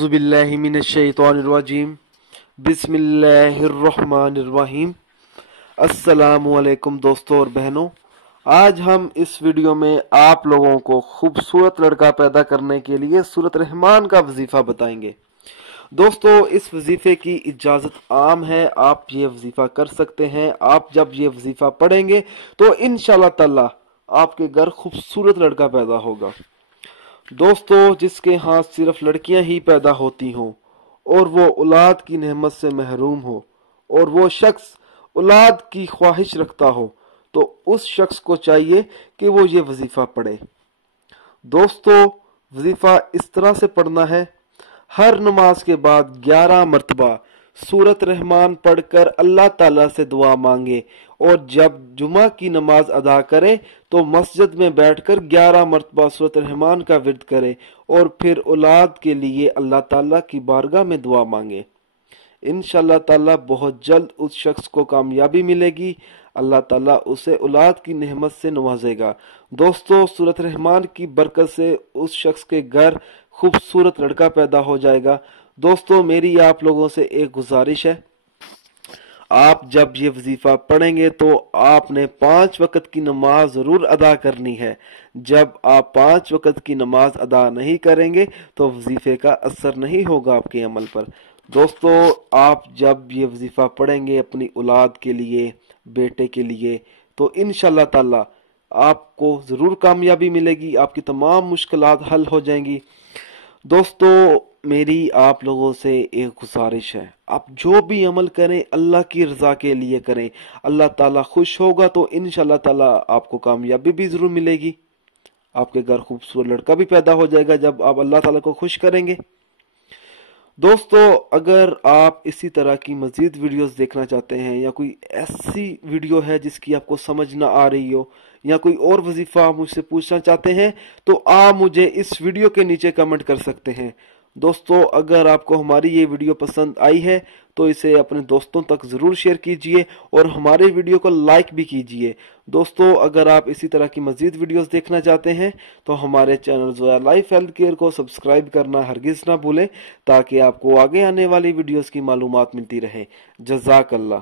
बिल्लाहिमिनश्शैतानिर्रजीम बिस्मिल्लाहिर्रहमानिर्रहीम। अस्सलामु अलैकुम दोस्तों और बहनों, आज हम इस वीडियो में आप लोगों को खूबसूरत लड़का पैदा करने के लिए सूरत रहमान का वजीफा बताएंगे। दोस्तों, इस वजीफे की इजाज़त आम है, आप ये वजीफा कर सकते हैं। आप जब ये वजीफा पढ़ेंगे तो इंशाअल्लाह ताला आपके घर खूबसूरत लड़का पैदा होगा। दोस्तों, जिसके हाथ सिर्फ लड़कियां ही पैदा होती हों और वो औलाद की नेमत से महरूम हो और वो शख्स औलाद की ख्वाहिश रखता हो तो उस शख्स को चाहिए कि वो ये वजीफा पढ़े। दोस्तों, वजीफा इस तरह से पढ़ना है, हर नमाज के बाद 11 मरतबा सूरत रहमान पढ़कर अल्लाह ताला से दुआ मांगे और जब जुमा की नमाज अदा करे तो मस्जिद में बैठकर 11 मरतबा सूरत रहमान का विर्द करे और फिर औलाद के लिए अल्लाह ताला की बारगाह में दुआ मांगे। इंशाअल्लाह ताला बहुत जल्द उस शख्स को कामयाबी मिलेगी, अल्लाह ताला उसे औलाद की नेमत से नवाजेगा। दोस्तों, सूरत रहमान की बरकत से उस शख्स के घर खूबसूरत लड़का पैदा हो जाएगा। दोस्तों, मेरी आप लोगों से एक गुजारिश है, आप जब ये वजीफा पढ़ेंगे तो आपने 5 वक्त की नमाज जरूर अदा करनी है। जब आप 5 वक्त की नमाज अदा नहीं करेंगे तो वजीफे का असर नहीं होगा आपके अमल पर। दोस्तों, आप जब ये वजीफा पढ़ेंगे अपनी औलाद के लिए, बेटे के लिए, तो इंशाअल्लाह ताला आपको जरूर कामयाबी मिलेगी, आपकी तमाम मुश्किलात हल हो जाएंगी। दोस्तों, मेरी आप लोगों से एक गुजारिश है, आप जो भी अमल करें अल्लाह की रजा के लिए करें। अल्लाह ताला खुश होगा तो इंशाअल्लाह ताला आपको कामयाबी भी जरूर मिलेगी, आपके घर खूबसूरत लड़का भी पैदा हो जाएगा जब आप अल्लाह ताला को खुश करेंगे। दोस्तों, अगर आप इसी तरह की मजीद वीडियोस देखना चाहते हैं या कोई ऐसी वीडियो है जिसकी आपको समझ ना आ रही हो या कोई और वजीफा मुझसे पूछना चाहते हैं तो आप मुझे इस वीडियो के नीचे कमेंट कर सकते हैं। दोस्तों, अगर आपको हमारी ये वीडियो पसंद आई है तो इसे अपने दोस्तों तक जरूर शेयर कीजिए और हमारे वीडियो को लाइक भी कीजिए। दोस्तों, अगर आप इसी तरह की मजीद वीडियोस देखना चाहते हैं तो हमारे channel Zoya life health care को सब्सक्राइब करना हरगिज ना भूलें ताकि आपको आगे आने वाली वीडियोस की मालूमात मिलती रहे। जज़ाकल्लाह।